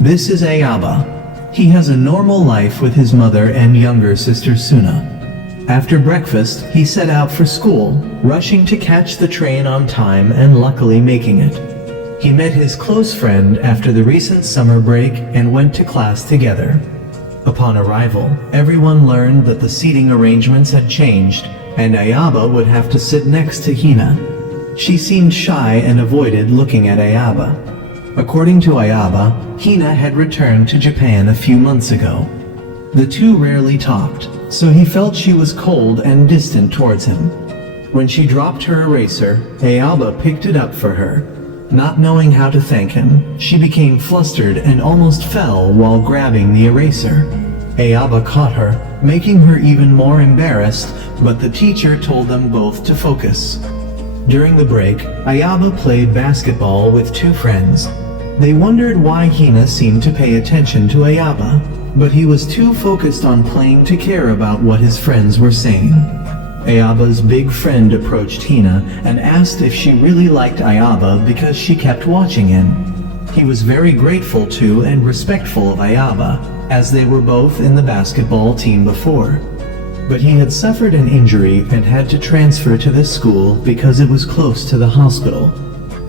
This is Aoba. He has a normal life with his mother and younger sister Suna. After breakfast, he set out for school, rushing to catch the train on time and luckily making it. He met his close friend after the recent summer break and went to class together. Upon arrival, everyone learned that the seating arrangements had changed, and Aoba would have to sit next to Hina. She seemed shy and avoided looking at Aoba. According to Aoba, Hina had returned to Japan a few months ago. The two rarely talked, so he felt she was cold and distant towards him. When she dropped her eraser, Aoba picked it up for her. Not knowing how to thank him, she became flustered and almost fell while grabbing the eraser. Aoba caught her, making her even more embarrassed, but the teacher told them both to focus. During the break, Aoba played basketball with two friends. They wondered why Hina seemed to pay attention to Aoba, but he was too focused on playing to care about what his friends were saying. Aoba's big friend approached Hina and asked if she really liked Aoba because she kept watching him. He was very grateful to and respectful of Aoba, as they were both in the basketball team before. But he had suffered an injury and had to transfer to this school because it was close to the hospital.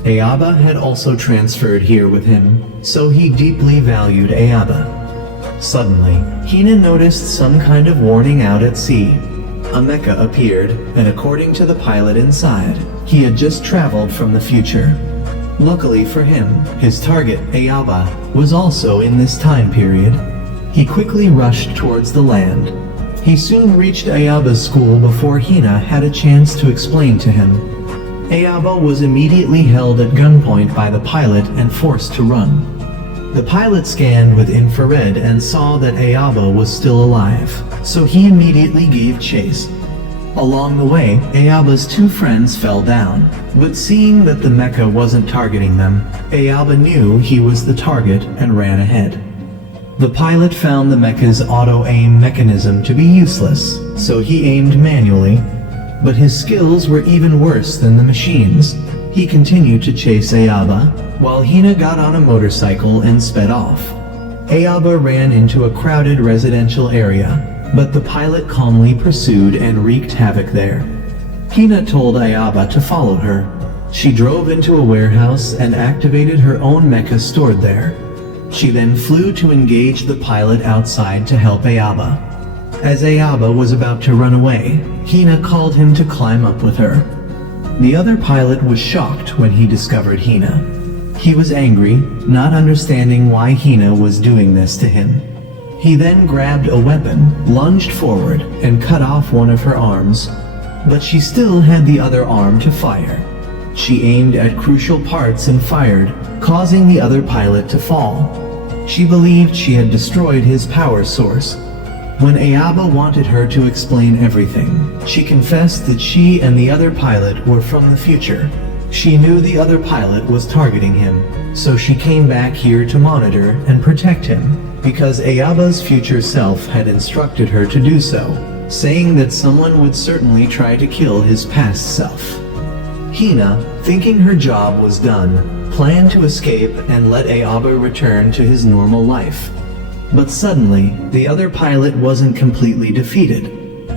Aoba had also transferred here with him, so he deeply valued Aoba. Suddenly, Hina noticed some kind of warning out at sea. A mecha appeared, and according to the pilot inside, he had just traveled from the future. Luckily for him, his target, Aoba, was also in this time period. He quickly rushed towards the land. He soon reached Aoba's school before Hina had a chance to explain to him. Aoba was immediately held at gunpoint by the pilot and forced to run. The pilot scanned with infrared and saw that Aoba was still alive, so he immediately gave chase. Along the way, Aoba's two friends fell down, but seeing that the mecha wasn't targeting them, Aoba knew he was the target and ran ahead. The pilot found the mecha's auto-aim mechanism to be useless, so he aimed manually, but his skills were even worse than the machine's. He continued to chase Aoba, while Hina got on a motorcycle and sped off. Aoba ran into a crowded residential area, but the pilot calmly pursued and wreaked havoc there. Hina told Aoba to follow her. She drove into a warehouse and activated her own mecha stored there. She then flew to engage the pilot outside to help Aoba. As Aoba was about to run away, Hina called him to climb up with her. The other pilot was shocked when he discovered Hina. He was angry, not understanding why Hina was doing this to him. He then grabbed a weapon, lunged forward, and cut off one of her arms, but she still had the other arm to fire. She aimed at crucial parts and fired, causing the other pilot to fall. She believed she had destroyed his power source. When Aoba wanted her to explain everything, she confessed that she and the other pilot were from the future. She knew the other pilot was targeting him, so she came back here to monitor and protect him, because Aoba's future self had instructed her to do so, saying that someone would certainly try to kill his past self. Hina, thinking her job was done, planned to escape and let Aoba return to his normal life. But suddenly, the other pilot wasn't completely defeated.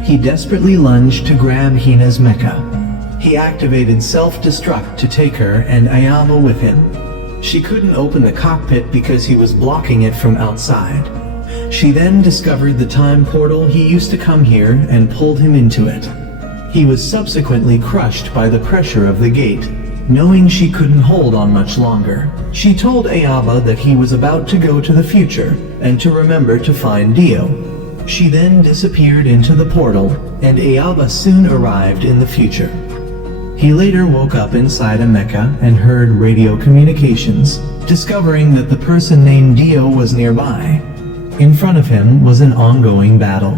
He desperately lunged to grab Hina's mecha. He activated self-destruct to take her and Aoba with him. She couldn't open the cockpit because he was blocking it from outside. She then discovered the time portal he used to come here and pulled him into it. He was subsequently crushed by the pressure of the gate. Knowing she couldn't hold on much longer, she told Aoba that he was about to go to the future and to remember to find Dio. She then disappeared into the portal, and Aoba soon arrived in the future. He later woke up inside a mecha and heard radio communications, discovering that the person named Dio was nearby. In front of him was an ongoing battle.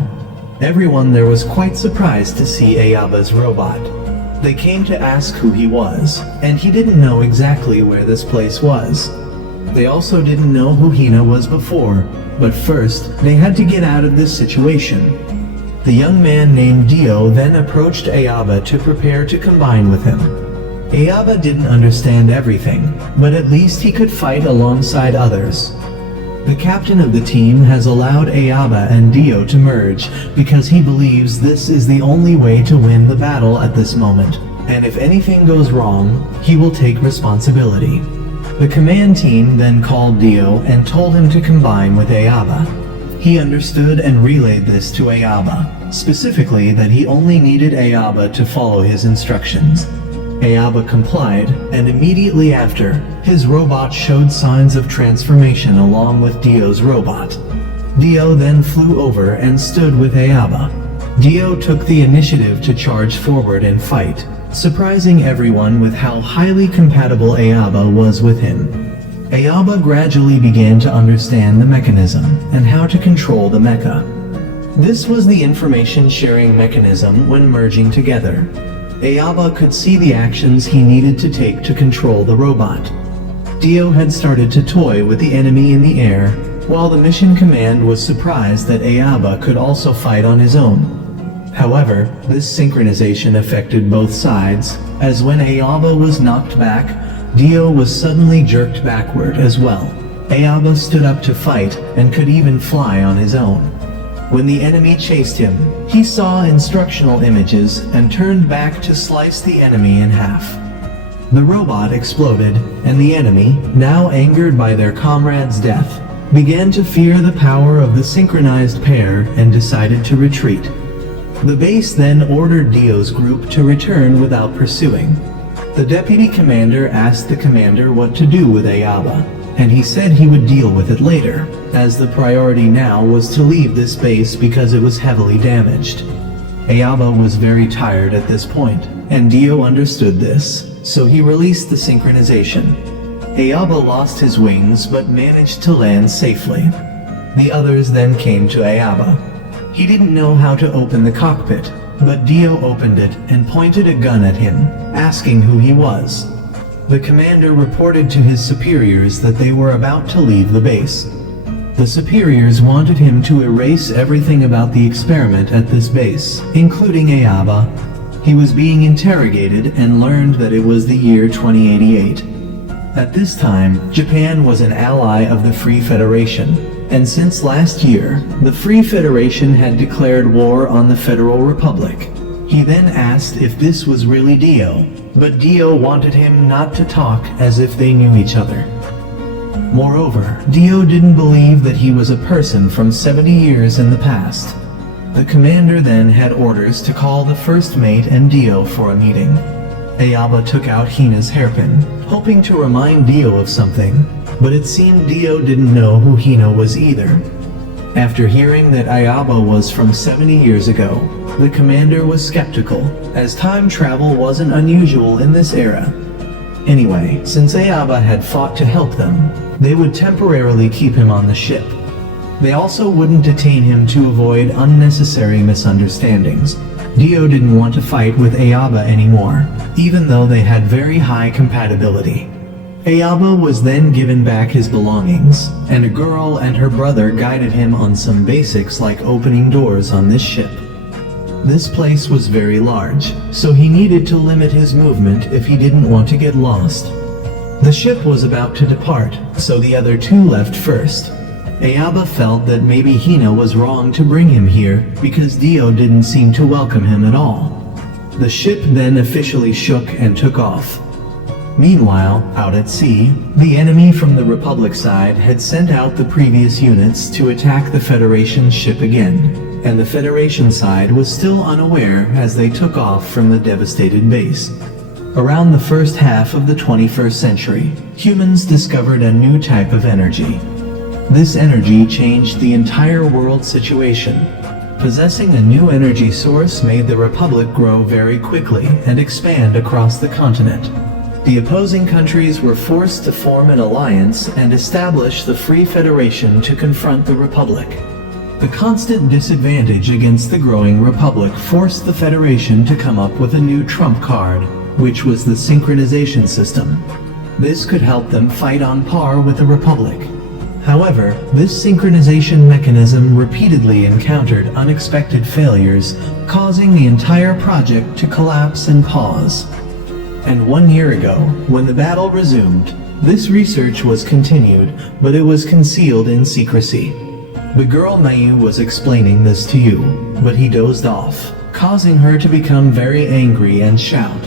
Everyone there was quite surprised to see Aoba's robot. They came to ask who he was, and he didn't know exactly where this place was. They also didn't know who Hina was before, but first, they had to get out of this situation. The young man named Dio then approached Aoba to prepare to combine with him. Aoba didn't understand everything, but at least he could fight alongside others. The captain of the team has allowed Aoba and Dio to merge because he believes this is the only way to win the battle at this moment, and if anything goes wrong, he will take responsibility. The command team then called Dio and told him to combine with Aoba. He understood and relayed this to Aoba, specifically that he only needed Aoba to follow his instructions. Aoba complied, and immediately after, his robot showed signs of transformation along with Dio's robot. Dio then flew over and stood with Aoba. Dio took the initiative to charge forward and fight, surprising everyone with how highly compatible Aoba was with him. Aoba gradually began to understand the mechanism and how to control the mecha. This was the information sharing mechanism when merging together. Aoba could see the actions he needed to take to control the robot. Dio had started to toy with the enemy in the air, while the mission command was surprised that Aoba could also fight on his own. However, this synchronization affected both sides, as when Aoba was knocked back, Dio was suddenly jerked backward as well. Aoba stood up to fight and could even fly on his own. When the enemy chased him, he saw instructional images and turned back to slice the enemy in half. The robot exploded, and the enemy, now angered by their comrade's death, began to fear the power of the synchronized pair and decided to retreat. The base then ordered Dio's group to return without pursuing. The deputy commander asked the commander what to do with Aoba, and he said he would deal with it later, as the priority now was to leave this base because it was heavily damaged. Aoba was very tired at this point, and Dio understood this, so he released the synchronization. Aoba lost his wings but managed to land safely. The others then came to Aoba. He didn't know how to open the cockpit, but Dio opened it and pointed a gun at him, asking who he was. The commander reported to his superiors that they were about to leave the base. The superiors wanted him to erase everything about the experiment at this base, including Aoba. He was being interrogated and learned that it was the year 2088. At this time, Japan was an ally of the Free Federation, and since last year, the Free Federation had declared war on the Federal Republic. He then asked if this was really Dio, but Dio wanted him not to talk as if they knew each other. Moreover, Dio didn't believe that he was a person from 70 years in the past. The commander then had orders to call the first mate and Dio for a meeting. Aoba took out Hina's hairpin, hoping to remind Dio of something, but it seemed Dio didn't know who Hina was either. After hearing that Aoba was from 70 years ago, the commander was skeptical, as time travel wasn't unusual in this era. Anyway, since Aoba had fought to help them, they would temporarily keep him on the ship. They also wouldn't detain him to avoid unnecessary misunderstandings. Dio didn't want to fight with Aoba anymore, even though they had very high compatibility. Aoba was then given back his belongings, and a girl and her brother guided him on some basics like opening doors on this ship. This place was very large, so he needed to limit his movement if he didn't want to get lost. The ship was about to depart, so the other two left first. Aoba felt that maybe Hina was wrong to bring him here because Dio didn't seem to welcome him at all. The ship then officially shook and took off. Meanwhile, out at sea, the enemy from the Republic side had sent out the previous units to attack the Federation ship again, and the Federation side was still unaware as they took off from the devastated base. Around the first half of the 21st century, humans discovered a new type of energy. This energy changed the entire world situation. Possessing a new energy source made the Republic grow very quickly and expand across the continent. The opposing countries were forced to form an alliance and establish the Free Federation to confront the Republic. The constant disadvantage against the growing Republic forced the Federation to come up with a new trump card, which was the synchronization system. This could help them fight on par with the Republic. However, this synchronization mechanism repeatedly encountered unexpected failures, causing the entire project to collapse and pause. And 1 year ago, when the battle resumed, This research was continued, but it was concealed in secrecy. The girl Mayu was explaining this to you, but he dozed off, causing her to become very angry and shout.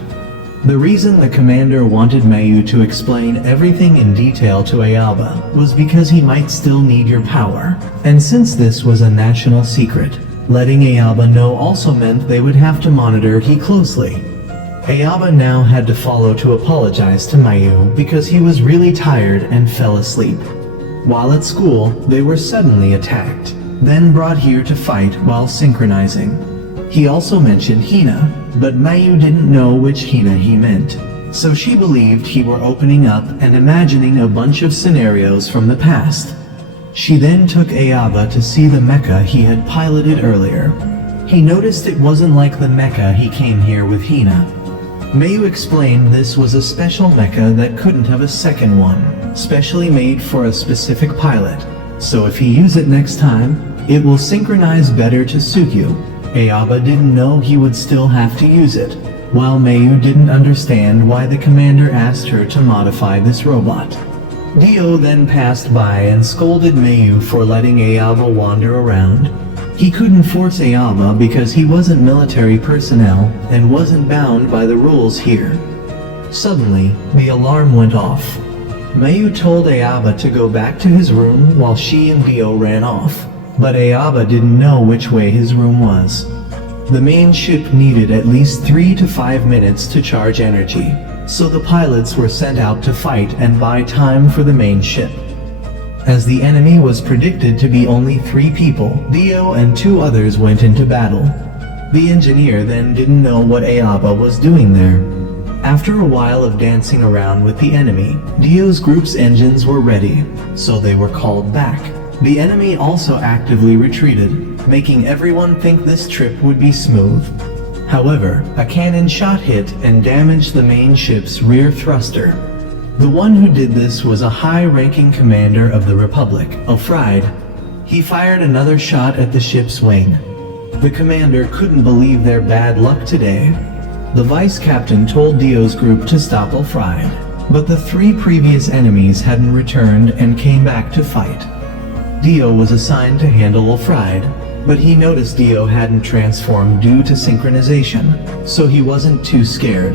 The reason the commander wanted Mayu to explain everything in detail to Aoba was because he might still need your power, and since this was a national secret, letting Aoba know also meant they would have to monitor he closely. Aoba now had to follow to apologize to Mayu because he was really tired and fell asleep. While at school, they were suddenly attacked, then brought here to fight while synchronizing. He also mentioned Hina, but Mayu didn't know which Hina he meant, so she believed he were opening up and imagining a bunch of scenarios from the past. She then took Aoba to see the mecha he had piloted earlier. He noticed it wasn't like the mecha he came here with Hina. Mayu explained this was a special mecha that couldn't have a second one, specially made for a specific pilot, so if he use it next time, it will synchronize better to suit you. Aoba didn't know he would still have to use it, while Mayu didn't understand why the commander asked her to modify this robot. Dio then passed by and scolded Mayu for letting Aoba wander around. He couldn't force Aoba because he wasn't military personnel and wasn't bound by the rules here. Suddenly, the alarm went off. Mayu told Aoba to go back to his room while she and Dio ran off, but Aoba didn't know which way his room was. The main ship needed at least 3 to 5 minutes to charge energy, so the pilots were sent out to fight and buy time for the main ship. As the enemy was predicted to be only 3 people, Dio and 2 others went into battle. The engineer then didn't know what Aoba was doing there. After a while of dancing around with the enemy, Dio's group's engines were ready, so they were called back. The enemy also actively retreated, making everyone think this trip would be smooth. However, a cannon shot hit and damaged the main ship's rear thruster. The one who did this was a high-ranking commander of the Republic, Alfred. He fired another shot at the ship's wing. The commander couldn't believe their bad luck today. The vice captain told Dio's group to stop Alfred, but the 3 previous enemies hadn't returned and came back to fight. Dio was assigned to handle Alfred, but he noticed Dio hadn't transformed due to synchronization, so he wasn't too scared.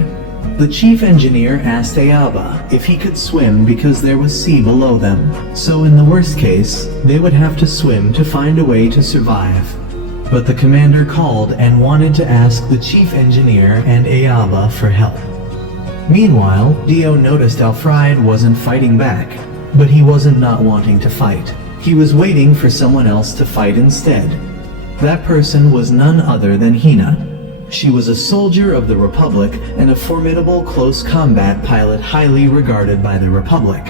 The chief engineer asked Aoba if he could swim because there was sea below them, so in the worst case, they would have to swim to find a way to survive. But the commander called and wanted to ask the chief engineer and Aoba for help. Meanwhile, Dio noticed Alfred wasn't fighting back, but he wasn't not wanting to fight. He was waiting for someone else to fight instead. That person was none other than Hina. She was a soldier of the Republic and a formidable close combat pilot highly regarded by the Republic.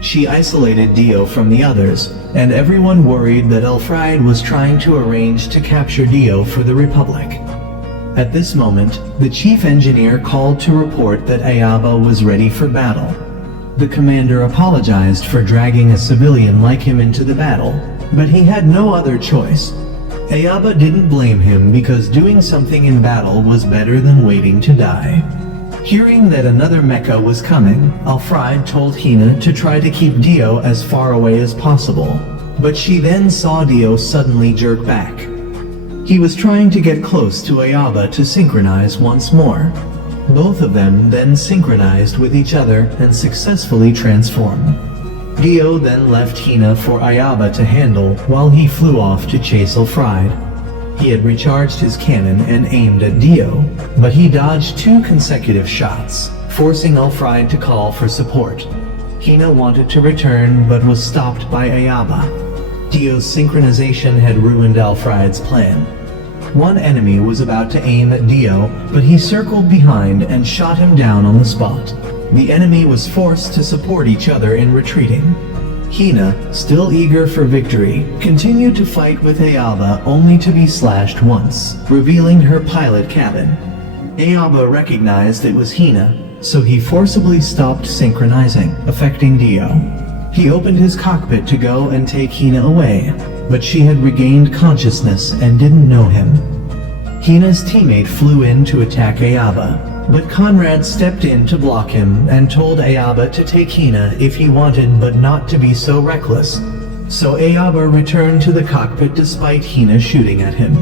She isolated Dio from the others, and everyone worried that Alfred was trying to arrange to capture Dio for the Republic. At this moment, the chief engineer called to report that Aoba was ready for battle. The commander apologized for dragging a civilian like him into the battle, but he had no other choice. Aoba didn't blame him because doing something in battle was better than waiting to die. Hearing that another mecha was coming, Alfred told Hina to try to keep Dio as far away as possible, but she then saw Dio suddenly jerk back. He was trying to get close to Aoba to synchronize once more. Both of them then synchronized with each other and successfully transformed. Dio then left Hina for Aoba to handle while he flew off to chase Alfred. He had recharged his cannon and aimed at Dio, but he dodged 2 consecutive shots, forcing Alfred to call for support. Hina wanted to return but was stopped by Aoba. Dio's synchronization had ruined Alfred's plan. One enemy was about to aim at Dio, but he circled behind and shot him down on the spot. The enemy was forced to support each other in retreating. Hina, still eager for victory, continued to fight with Aoba only to be slashed once, revealing her pilot cabin. Aoba recognized it was Hina, so he forcibly stopped synchronizing, affecting Dio. He opened his cockpit to go and take Hina away, but she had regained consciousness and didn't know him. Hina's teammate flew in to attack Aoba, but Conrad stepped in to block him and told Aoba to take Hina if he wanted, but not to be so reckless. So Aoba returned to the cockpit despite Hina shooting at him.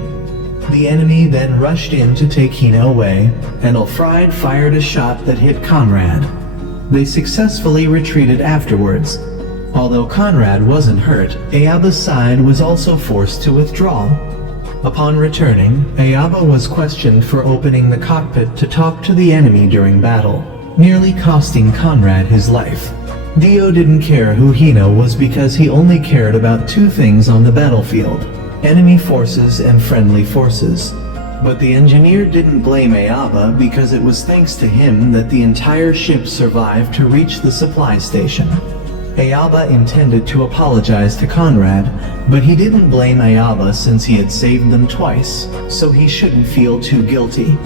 The enemy then rushed in to take Hina away, and Alfred fired a shot that hit Conrad. They successfully retreated afterwards. Although Conrad wasn't hurt, Aoba's side was also forced to withdraw. Upon returning, Aoba was questioned for opening the cockpit to talk to the enemy during battle, nearly costing Conrad his life. Dio didn't care who Hina was because he only cared about two things on the battlefield: enemy forces and friendly forces. But the engineer didn't blame Aoba because it was thanks to him that the entire ship survived to reach the supply station. Aoba intended to apologize to Conrad, but he didn't blame Aoba since he had saved them twice, so he shouldn't feel too guilty.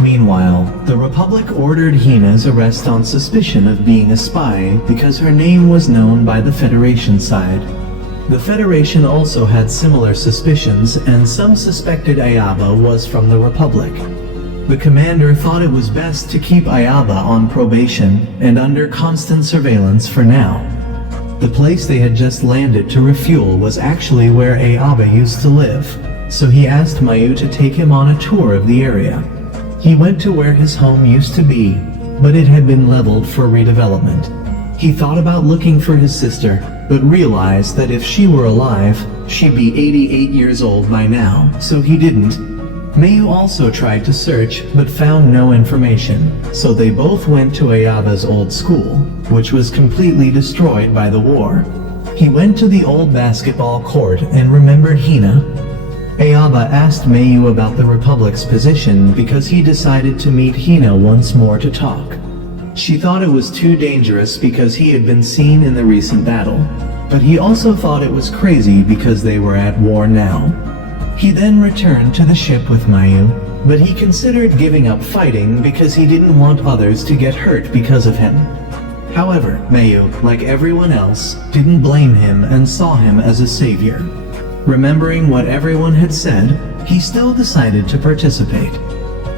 Meanwhile, the Republic ordered Hina's arrest on suspicion of being a spy because her name was known by the Federation side. The Federation also had similar suspicions, and some suspected Aoba was from the Republic. The commander thought it was best to keep Aoba on probation and under constant surveillance for now. The place they had just landed to refuel was actually where Aoba used to live, so he asked Mayu to take him on a tour of the area. He went to where his home used to be, but it had been leveled for redevelopment. He thought about looking for his sister, but realized that if she were alive, she'd be 88 years old by now, so he didn't. Mayu also tried to search, but found no information, so they both went to Aoba's old school, which was completely destroyed by the war. He went to the old basketball court and remembered Hina. Aoba asked Mayu about the Republic's position because he decided to meet Hina once more to talk. She thought it was too dangerous because he had been seen in the recent battle, but he also thought it was crazy because they were at war now. He then returned to the ship with Mayu, but he considered giving up fighting because he didn't want others to get hurt because of him. However, Mayu, like everyone else, didn't blame him and saw him as a savior. Remembering what everyone had said, he still decided to participate.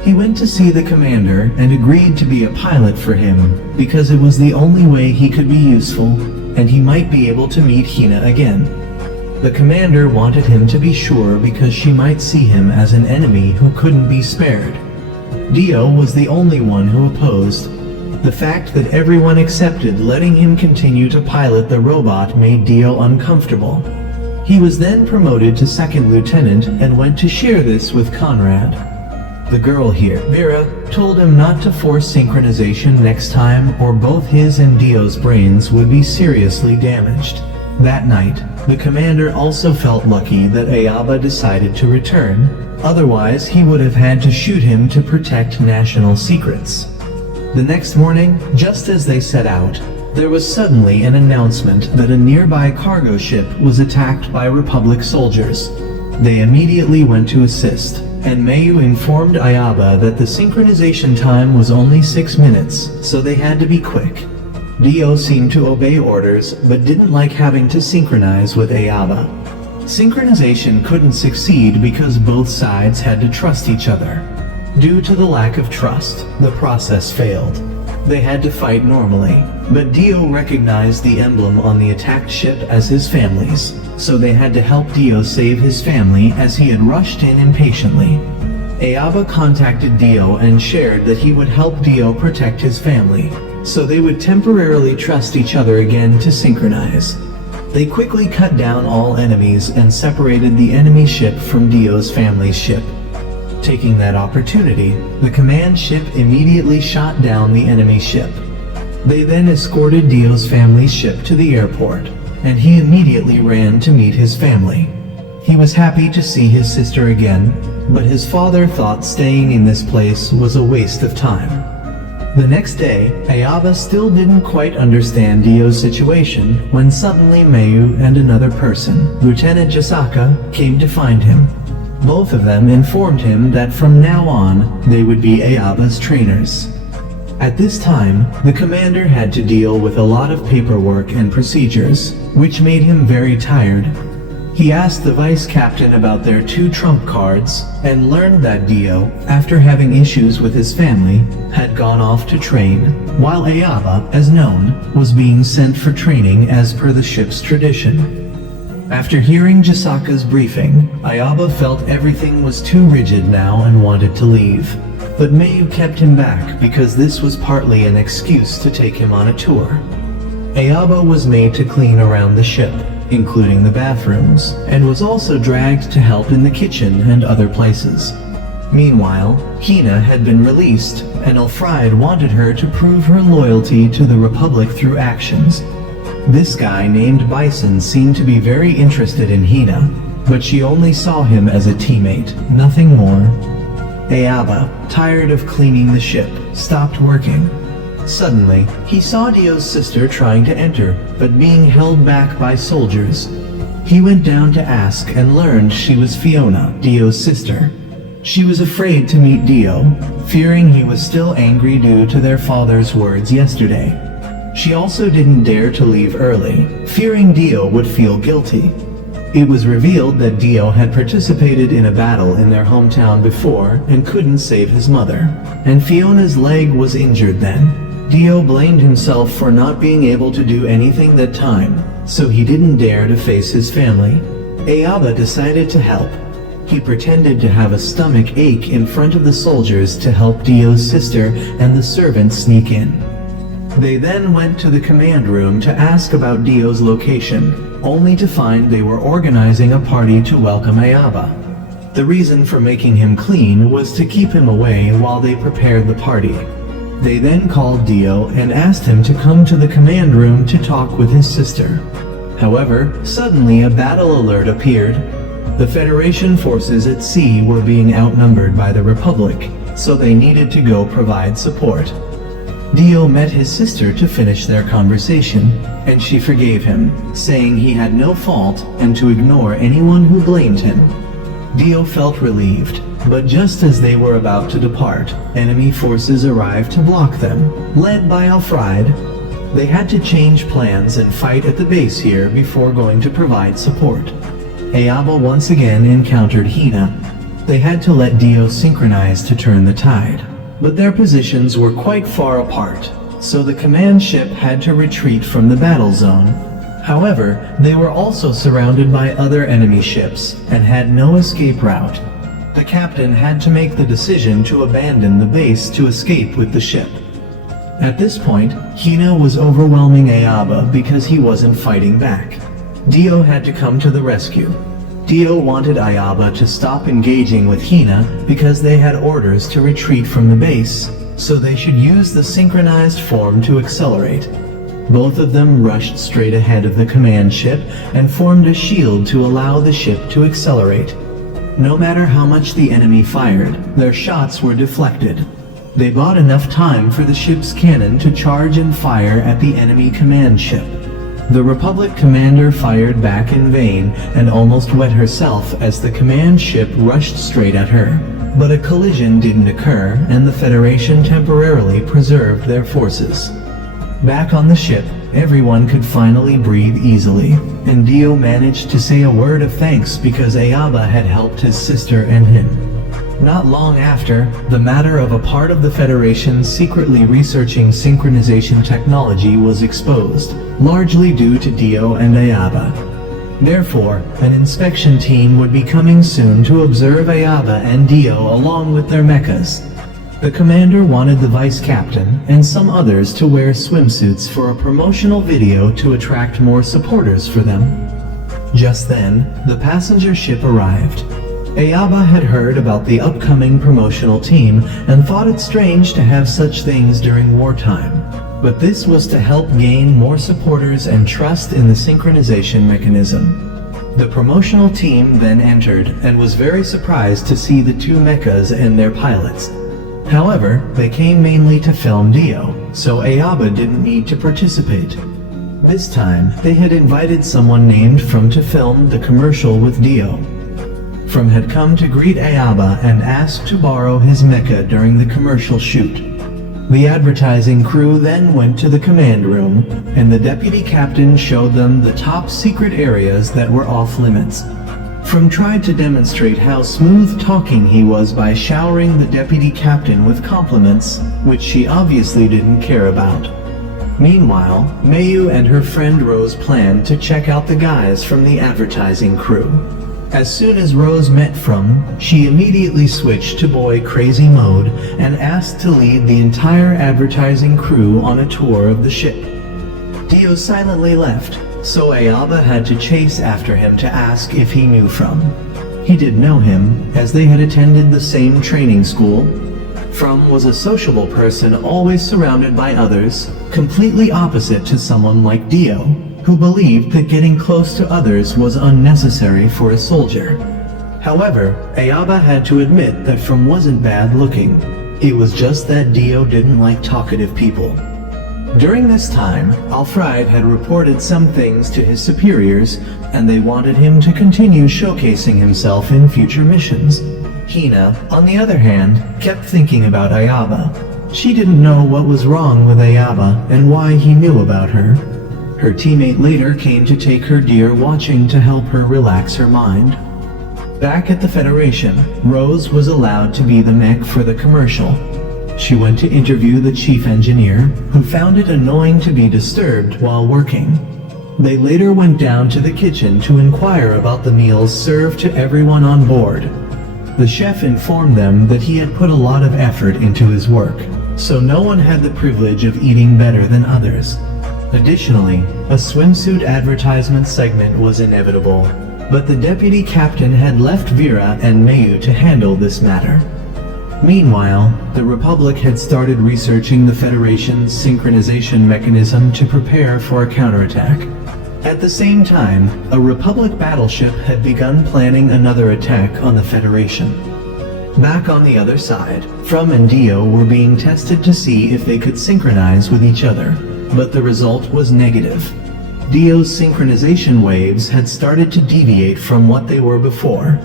He went to see the commander and agreed to be a pilot for him because it was the only way he could be useful, and he might be able to meet Hina again. The commander wanted him to be sure because she might see him as an enemy who couldn't be spared. Dio was the only one who opposed. The fact that everyone accepted letting him continue to pilot the robot made Dio uncomfortable. He was then promoted to second lieutenant and went to share this with Conrad. The girl here, Vera, told him not to force synchronization next time or both his and Dio's brains would be seriously damaged. That night, the commander also felt lucky that Aoba decided to return, otherwise he would have had to shoot him to protect national secrets. The next morning, just as they set out, there was suddenly an announcement that a nearby cargo ship was attacked by Republic soldiers. They immediately went to assist, and Mayu informed Aoba that the synchronization time was only 6 minutes, so they had to be quick. Dio seemed to obey orders, but didn't like having to synchronize with Aoba. Synchronization couldn't succeed because both sides had to trust each other. Due to the lack of trust, the process failed. They had to fight normally, but Dio recognized the emblem on the attacked ship as his family's, so they had to help Dio save his family as he had rushed in impatiently. Aoba contacted Dio and shared that he would help Dio protect his family, so they would temporarily trust each other again to synchronize. They quickly cut down all enemies and separated the enemy ship from Dio's family's ship. Taking that opportunity, the command ship immediately shot down the enemy ship. They then escorted Dio's family's ship to the airport, and he immediately ran to meet his family. He was happy to see his sister again, but his father thought staying in this place was a waste of time. The next day, Aoba still didn't quite understand Dio's situation when suddenly Mayu and another person, Lieutenant Jisaka, came to find him. Both of them informed him that from now on, they would be Aoba's trainers. At this time, the commander had to deal with a lot of paperwork and procedures, which made him very tired. He asked the vice captain about their 2 trump cards, and learned that Dio, after having issues with his family, had gone off to train, while Aoba, as known, was being sent for training as per the ship's tradition. After hearing Jisaka's briefing, Aoba felt everything was too rigid now and wanted to leave. But Mayu kept him back because this was partly an excuse to take him on a tour. Aoba was made to clean around the ship, including the bathrooms, and was also dragged to help in the kitchen and other places. Meanwhile, Hina had been released, and Alfred wanted her to prove her loyalty to the Republic through actions. This guy named Bison seemed to be very interested in Hina, but she only saw him as a teammate, nothing more. Aoba, tired of cleaning the ship, stopped working. Suddenly, he saw Dio's sister trying to enter, but being held back by soldiers. He went down to ask and learned she was Fiona, Dio's sister. She was afraid to meet Dio, fearing he was still angry due to their father's words yesterday. She also didn't dare to leave early, fearing Dio would feel guilty. It was revealed that Dio had participated in a battle in their hometown before and couldn't save his mother, and Fiona's leg was injured then. Dio blamed himself for not being able to do anything that time, so he didn't dare to face his family. Aoba decided to help. He pretended to have a stomach ache in front of the soldiers to help Dio's sister and the servants sneak in. They then went to the command room to ask about Dio's location, only to find they were organizing a party to welcome Aoba. The reason for making him clean was to keep him away while they prepared the party. They then called Dio and asked him to come to the command room to talk with his sister. However, suddenly a battle alert appeared. The Federation forces at sea were being outnumbered by the Republic, so they needed to go provide support. Dio met his sister to finish their conversation, and she forgave him, saying he had no fault and to ignore anyone who blamed him. Dio felt relieved, but just as they were about to depart, enemy forces arrived to block them, led by Alfred. They had to change plans and fight at the base here before going to provide support. Aoba once again encountered Hina. They had to let Dio synchronize to turn the tide. But their positions were quite far apart, so the command ship had to retreat from the battle zone. However, they were also surrounded by other enemy ships and had no escape route. The captain had to make the decision to abandon the base to escape with the ship. At this point, Hina was overwhelming Aoba because he wasn't fighting back. Dio had to come to the rescue. Dio wanted Aoba to stop engaging with Hina because they had orders to retreat from the base, so they should use the synchronized form to accelerate. Both of them rushed straight ahead of the command ship and formed a shield to allow the ship to accelerate. No matter how much the enemy fired, their shots were deflected. They bought enough time for the ship's cannon to charge and fire at the enemy command ship. The Republic commander fired back in vain and almost wet herself as the command ship rushed straight at her. But a collision didn't occur, and the Federation temporarily preserved their forces. Back on the ship, everyone could finally breathe easily, and Dio managed to say a word of thanks because Aoba had helped his sister and him. Not long after, the matter of a part of the Federation secretly researching synchronization technology was exposed, largely due to Dio and Aoba. Therefore, an inspection team would be coming soon to observe Aoba and Dio along with their mechas. The commander wanted the vice captain and some others to wear swimsuits for a promotional video to attract more supporters for them. Just then, the passenger ship arrived. Aoba had heard about the upcoming promotional team and thought it strange to have such things during wartime. But this was to help gain more supporters and trust in the synchronization mechanism. The promotional team then entered and was very surprised to see the 2 mechas and their pilots. However, they came mainly to film Dio, so Aoba didn't need to participate. This time, they had invited someone named From to film the commercial with Dio. From had come to greet Aoba and asked to borrow his mecha during the commercial shoot. The advertising crew then went to the command room, and the deputy captain showed them the top secret areas that were off limits. From tried to demonstrate how smooth talking he was by showering the deputy captain with compliments, which she obviously didn't care about. Meanwhile, Mayu and her friend Rose planned to check out the guys from the advertising crew. As soon as Rose met From, she immediately switched to boy crazy mode and asked to lead the entire advertising crew on a tour of the ship. Dio silently left, so Aoba had to chase after him to ask if he knew From. He did know him, as they had attended the same training school. From was a sociable person always surrounded by others, completely opposite to someone like Dio, who believed that getting close to others was unnecessary for a soldier. However, Aoba had to admit that From wasn't bad looking. It was just that Dio didn't like talkative people. During this time, Alfred had reported some things to his superiors, and they wanted him to continue showcasing himself in future missions. Hina, on the other hand, kept thinking about Aoba. She didn't know what was wrong with Aoba and why he knew about her. Her teammate later came to take her deer watching to help her relax her mind. Back at the Federation, Rose was allowed to be the mech for the commercial. She went to interview the chief engineer, who found it annoying to be disturbed while working. They later went down to the kitchen to inquire about the meals served to everyone on board. The chef informed them that he had put a lot of effort into his work, so no one had the privilege of eating better than others. Additionally, a swimsuit advertisement segment was inevitable, but the deputy captain had left Vera and Mayu to handle this matter. Meanwhile, the Republic had started researching the Federation's synchronization mechanism to prepare for a counterattack. At the same time, a Republic battleship had begun planning another attack on the Federation. Back on the other side, From and Dio were being tested to see if they could synchronize with each other, but the result was negative. Dio's synchronization waves had started to deviate from what they were before.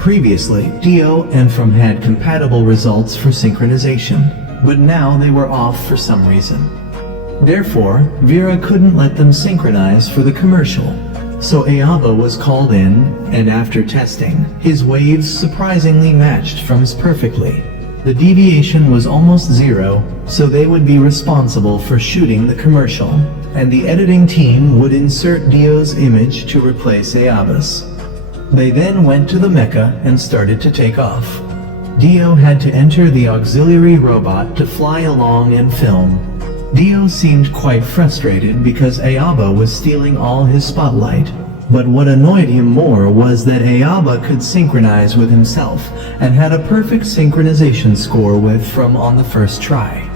Previously, Dio and From had compatible results for synchronization, but now they were off for some reason. Therefore, Vera couldn't let them synchronize for the commercial, so Aoba was called in, and after testing, his waves surprisingly matched From's perfectly. The deviation was almost zero, so they would be responsible for shooting the commercial, and the editing team would insert Dio's image to replace Aoba's. They then went to the Mecha and started to take off. Dio had to enter the auxiliary robot to fly along and film. Dio seemed quite frustrated because Aoba was stealing all his spotlight, but what annoyed him more was that Aoba could synchronize with himself and had a perfect synchronization score with From on the first try.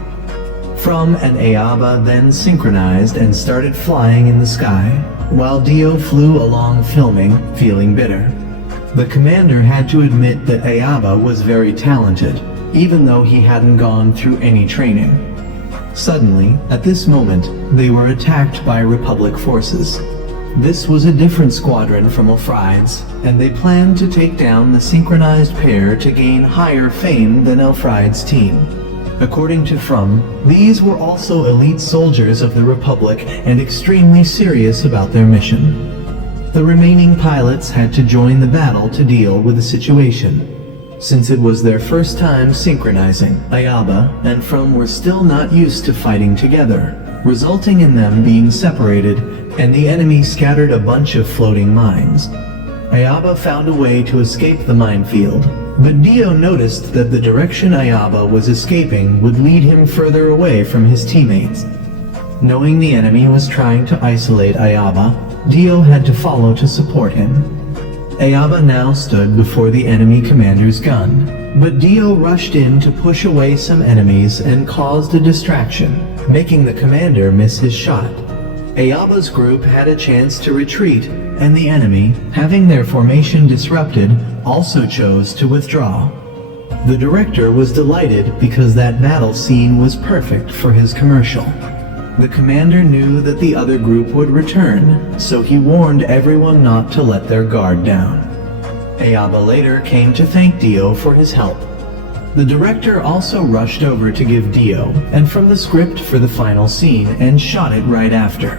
From and Aoba then synchronized and started flying in the sky, while Dio flew along filming, feeling bitter. The commander had to admit that Aoba was very talented, even though he hadn't gone through any training. Suddenly, at this moment, they were attacked by Republic forces. This was a different squadron from Alfred's, and they planned to take down the synchronized pair to gain higher fame than Alfred's team. According to From, these were also elite soldiers of the Republic and extremely serious about their mission. The remaining pilots had to join the battle to deal with the situation. Since it was their first time synchronizing, Aoba and From were still not used to fighting together, resulting in them being separated, and the enemy scattered a bunch of floating mines. Aoba found a way to escape the minefield, but Dio noticed that the direction Aoba was escaping would lead him further away from his teammates. Knowing the enemy was trying to isolate Aoba, Dio had to follow to support him. Aoba now stood before the enemy commander's gun, but Dio rushed in to push away some enemies and caused a distraction, making the commander miss his shot. Aoba's group had a chance to retreat, and the enemy, having their formation disrupted, also chose to withdraw. The director was delighted because that battle scene was perfect for his commercial. The commander knew that the other group would return, so he warned everyone not to let their guard down. Aoba later came to thank Dio for his help. The director also rushed over to give Dio and from the script for the final scene and shot it right after.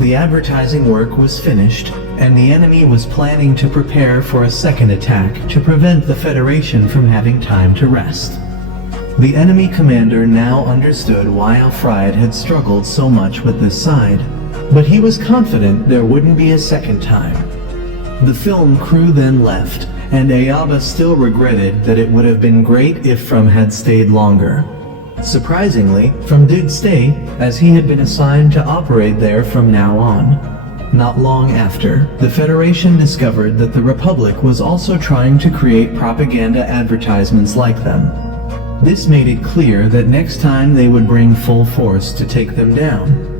The advertising work was finished, and the enemy was planning to prepare for a second attack to prevent the Federation from having time to rest. The enemy commander now understood why Alfred had struggled so much with this side, but he was confident there wouldn't be a second time. The film crew then left, and Aoba still regretted that it would have been great if From had stayed longer. Surprisingly, From did stay, as he had been assigned to operate there from now on. Not long after, the Federation discovered that the Republic was also trying to create propaganda advertisements like them. This made it clear that next time they would bring full force to take them down.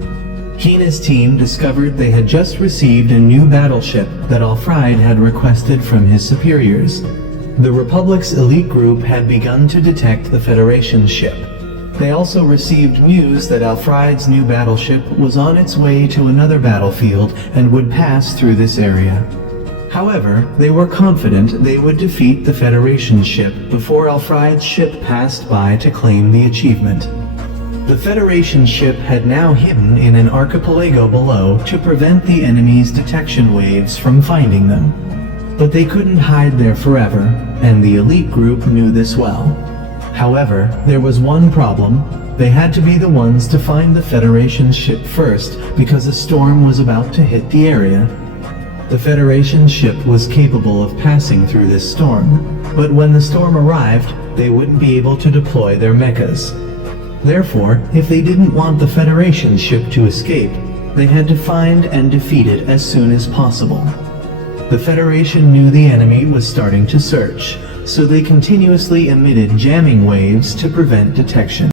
Hina's team discovered they had just received a new battleship that Alfred had requested from his superiors. The Republic's elite group had begun to detect the Federation's ship. They also received news that Alfred's new battleship was on its way to another battlefield and would pass through this area. However, they were confident they would defeat the Federation ship before Alfred's ship passed by to claim the achievement. The Federation ship had now hidden in an archipelago below to prevent the enemy's detection waves from finding them. But they couldn't hide there forever, and the elite group knew this well. However, there was one problem. They had to be the ones to find the Federation ship first because a storm was about to hit the area. The Federation ship was capable of passing through this storm, but when the storm arrived, they wouldn't be able to deploy their mechas. Therefore, if they didn't want the Federation ship to escape, they had to find and defeat it as soon as possible. The Federation knew the enemy was starting to search, so they continuously emitted jamming waves to prevent detection.